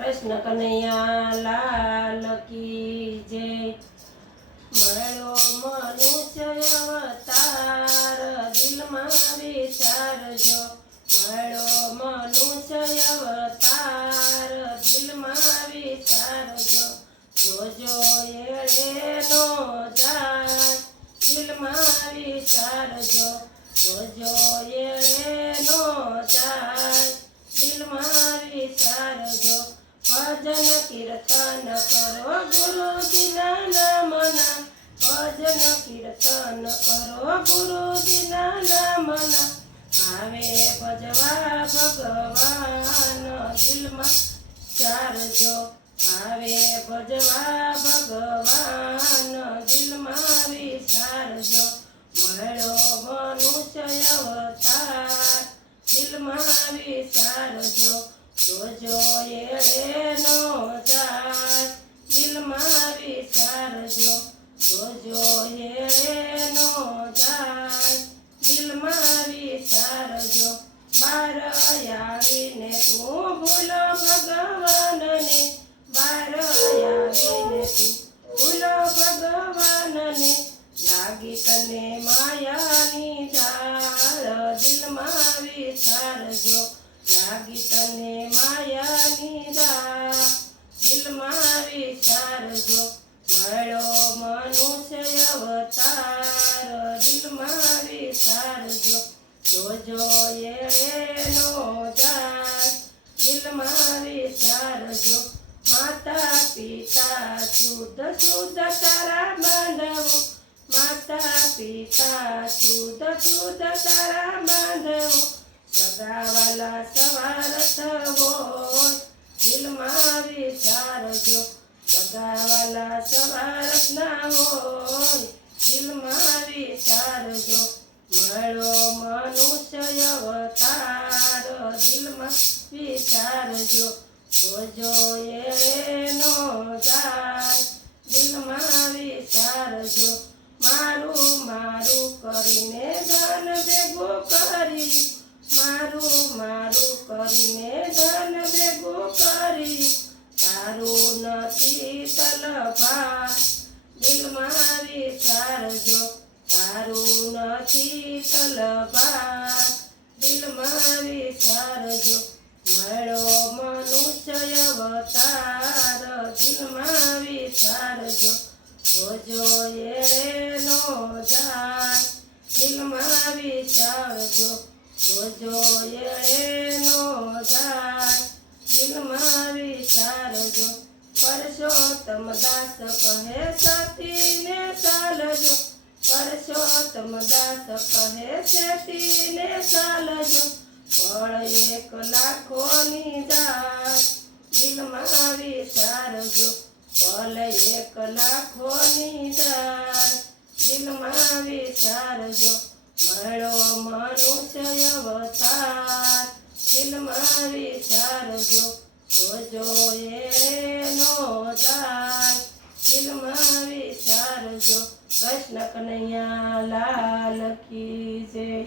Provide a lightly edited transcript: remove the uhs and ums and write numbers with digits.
કૃષ્ણ કનૈયા લાલ કી જય। મળ્યો મનુષ્ય અવતાર દિલમાં વિચારજો। મળ્યો મનુષ્ય અવતાર દિલમાં વિચારજો। જોજો એળે નો જાય દિલમાં વિચારજો। જોજો એળે નો જાય દિલમાં વિચારજો। ભજન કીર્તન કરો ગુરુજીના નામના। ભજન કીર્તન કરો ગુરુજીના નામના। ભાવે ભજવા ભગવાન દિલમાં વિચારજો। ભાવે ભજવા ભગવાન દિલમાં વિચારજો। મળ્યો મનુષ્ય અવતાર દિલમાં વિચારજો। જોજો એળે નો જાય દિલમાં વિચારજો। જોજો એળે નો જાય દિલમાં વિચારજો। બાર આવીને તું ભૂલો ભગવાનને। બાર આવીને તું ભૂલો ભગવાનને। લાગી તને માયાની જાળ દિલમાં વિચારજો। લાગી તને માયાની જાળ દિલમાં વિચારજો। મળ્યો મનુષ્ય અવતાર દિલમાં વિચારજો। જોજો એળે નો જાય દિલમાં વિચારજો। માતા પિતા શુદ્ધ શુદ્ધ તારા બાંધવો। માતા પિતા શુદ્ધ શુદ્ધ તારા બાંધવો। સગાવાલા સવારથ હોય દિલમાં વિચારજો। સગાવાલા સવારથ ના હોય દિલમાં વિચારજો। મળ્યો મનુષ્ય અવતાર દિલમાં વિચારજો। જોજો એળે નો જાય દિલમાં વિચારજો। મારું મારું કરીને ધન ભેગું કરી। મારું મારું કરીને ધન ભેગું કરી। તારું નથી તલભા દિલમાં વિચારજો। તારું નથી તલભા દિલમાં વિચારજો। મળ્યો મનુષ્ય અવતાર દિલમાં વિચારજો। જોજો એળે નો જાય દિલમાં વિચારજો। જોજો એળે નો જાય દિલમાં વિચારજો। પરસોત્તમ દાસ કહે સતીને ચાલજો। પરસોત્તમ દાસ કહે સતીને ચાલજો। ફળ 1,00,000ની જાય દિલમાં વિચારજો। ફળ 1,00,000ની જાય દિલમાં વિચારજો। મળ્યો મનુષ્ય અવતાર દિલમાં વિચારજો। જોજો એળે નો જાય દિલમાં વિચારજો। કૃષ્ણ કનૈયા લાલ કી જય।